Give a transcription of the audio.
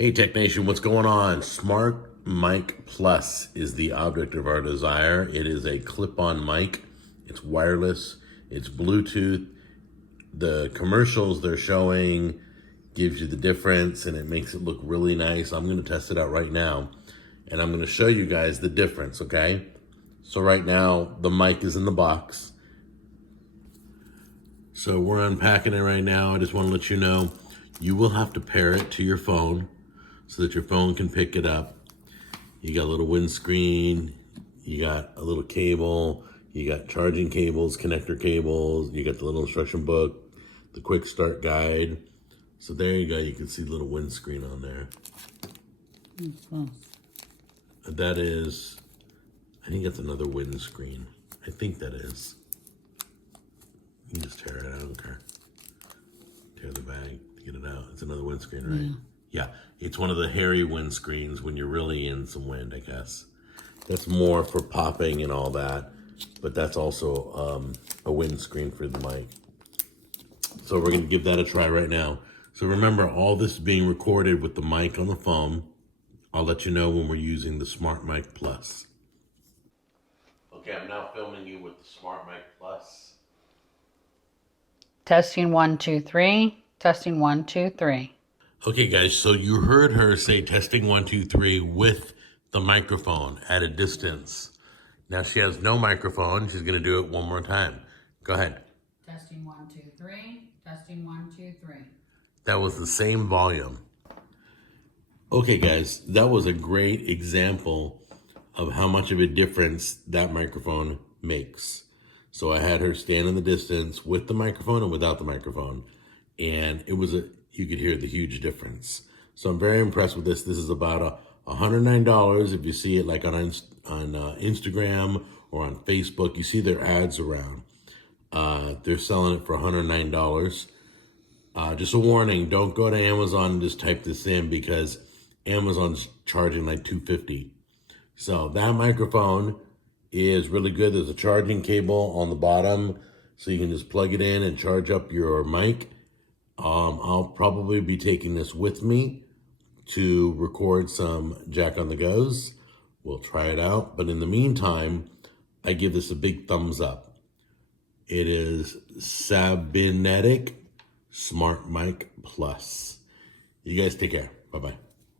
Hey Tech Nation, what's going on? Smartmic Plus is the object of our desire. It is a clip-on mic. It's wireless. It's Bluetooth. The commercials they're showing gives you the difference and it makes it look really nice. I'm going to test it out right now and I'm going to show you guys the difference, okay? So right now the mic is in the box. So we're unpacking it right now. I just want to let you know you will have to pair it to your phone so that your phone can pick it up. You got a little windscreen, you got a little cable, you got charging cables, connector cables, you got the little instruction book, the quick start guide. So there you go, you can see the little windscreen on there. That is, I think that's another windscreen. I think that is. You can just tear it out, I don't care. Tear the bag to get it out. It's another windscreen, right? Yeah, it's one of the hairy windscreens when you're really in some wind, I guess. That's more for popping and all that, but that's also a windscreen for the mic. So we're gonna give that a try right now. So remember, all this is being recorded with the mic on the phone. I'll let you know when we're using the Smartmic Plus. Okay, I'm now filming you with the Smartmic Plus. Testing 1, 2, 3. Testing 1, 2, 3. Okay, guys, so you heard her say testing 1, 2, 3 with the microphone at a distance. Now she has no microphone. She's going to do it one more time. Go ahead. Testing 1, 2, 3. Testing 1, 2, 3. That was the same volume. Okay, guys, that was a great example of how much of a difference that microphone makes. So I had her stand in the distance with the microphone and without the microphone. And it was you could hear the huge difference. So I'm very impressed with this. This is about $109 if you see it like on Instagram or on Facebook. You see their ads around. They're selling it for $109. Just a warning, don't go to Amazon and just type this in because Amazon's charging like $250. So that microphone is really good. There's a charging cable on the bottom so you can just plug it in and charge up your mic. I'll probably be taking this with me to record some Jack on the Goes. We'll try it out. But in the meantime, I give this a big thumbs up. It is Sabinetic Smartmic Plus. You guys take care. Bye-bye.